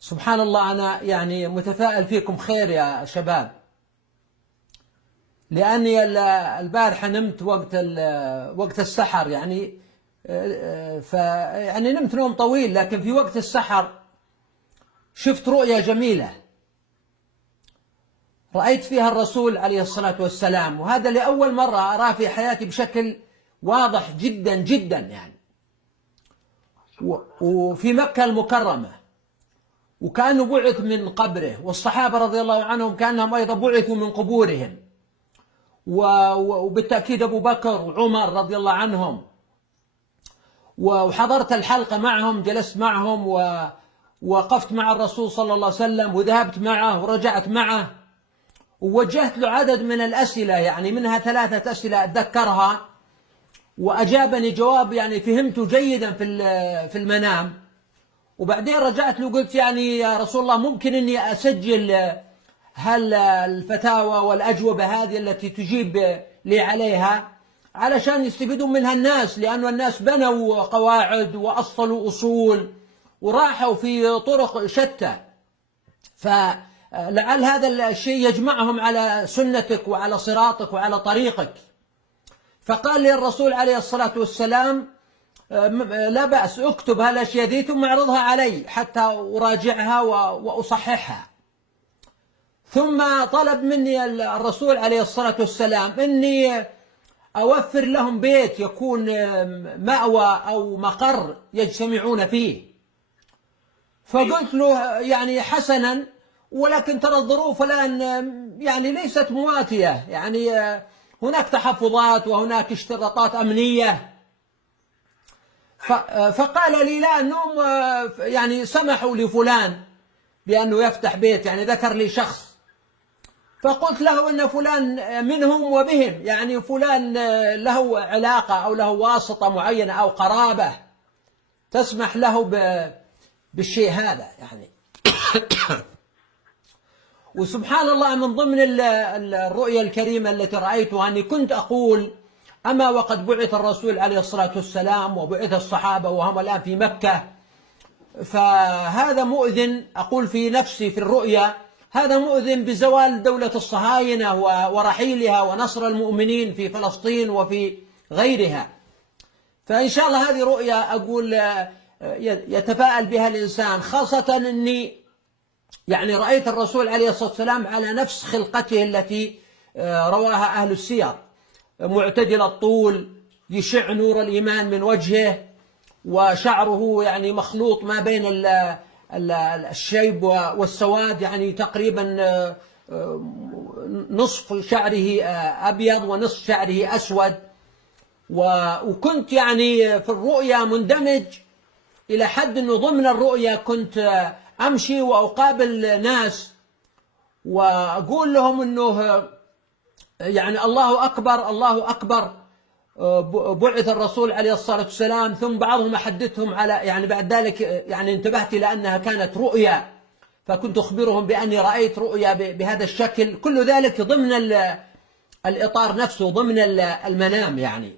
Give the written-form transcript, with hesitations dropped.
سبحان الله، أنا يعني متفائل فيكم خير يا شباب، لأني البارحة نمت وقت السحر يعني. يعني نمت نوم طويل، لكن في وقت السحر شفت رؤيا جميلة رأيت فيها الرسول عليه الصلاة والسلام، وهذا لأول مرة أراه في حياتي بشكل واضح جدا جدا يعني. وفي مكة المكرمة، وكأنه بعث من قبره، والصحابة رضي الله عنهم كأنهم أيضا بعثوا من قبورهم، وبالتأكيد أبو بكر وعمر رضي الله عنهم. وحضرت الحلقة معهم، جلست معهم ووقفت مع الرسول صلى الله عليه وسلم، وذهبت معه ورجعت معه، ووجهت له عدد من الأسئلة، يعني منها 3 أسئلة أتذكرها، وأجابني جواب يعني فهمته جيدا في المنام. وبعدين رجعت له قلت يعني يا رسول الله، ممكن أني أسجل الفتاوى والأجوبة هذه التي تجيب لي عليها، علشان يستفيدون منها الناس، لأن الناس بنوا قواعد وأصلوا أصول وراحوا في طرق شتى، فلعل هذا الشيء يجمعهم على سنتك وعلى صراطك وعلى طريقك. فقال لي الرسول عليه الصلاة والسلام: لا بأس، اكتب هالأشياء ذي ثم اعرضها علي حتى أراجعها وأصححها. ثم طلب مني الرسول عليه الصلاة والسلام أني أوفر لهم بيت يكون مأوى أو مقر يجتمعون فيه. فقلت له يعني حسنا، ولكن ترى الظروف الآن يعني ليست مواتية، يعني هناك تحفظات وهناك اشتراطات أمنية. فقال لي لا، أنهم يعني سمحوا لفلان بأنه يفتح بيت، يعني ذكر لي شخص. فقلت له إن فلان منهم وبهم، يعني فلان له علاقة أو له واسطة معينة أو قرابة تسمح له بالشيء هذا يعني. وسبحان الله، من ضمن الرؤيا الكريمة التي رأيتها أني كنت أقول: أما وقد بعث الرسول عليه الصلاة والسلام وبعث الصحابة وهم الآن في مكة، فهذا مؤذن، أقول في نفسي في الرؤيا، هذا مؤذن بزوال دولة الصهاينة ورحيلها ونصر المؤمنين في فلسطين وفي غيرها. فإن شاء الله هذه رؤيا أقول يتفاءل بها الإنسان، خاصة أني يعني رأيت الرسول عليه الصلاة والسلام على نفس خلقته التي رواها أهل السير، معتدل الطول، يشع نور الإيمان من وجهه، وشعره يعني مخلوط ما بين الشيب والسواد، يعني تقريبا نصف شعره أبيض ونصف شعره أسود. وكنت يعني في الرؤيا مندمج إلى حد أنه ضمن الرؤيا كنت أمشي وأقابل ناس وأقول لهم أنه يعني الله أكبر الله أكبر، بعث الرسول عليه الصلاة والسلام. ثم بعضهم أحدثهم على يعني بعد ذلك يعني انتبهت إلى أنها كانت رؤيا، فكنت أخبرهم بأني رأيت رؤيا بهذا الشكل. كل ذلك ضمن الإطار نفسه، ضمن المنام يعني.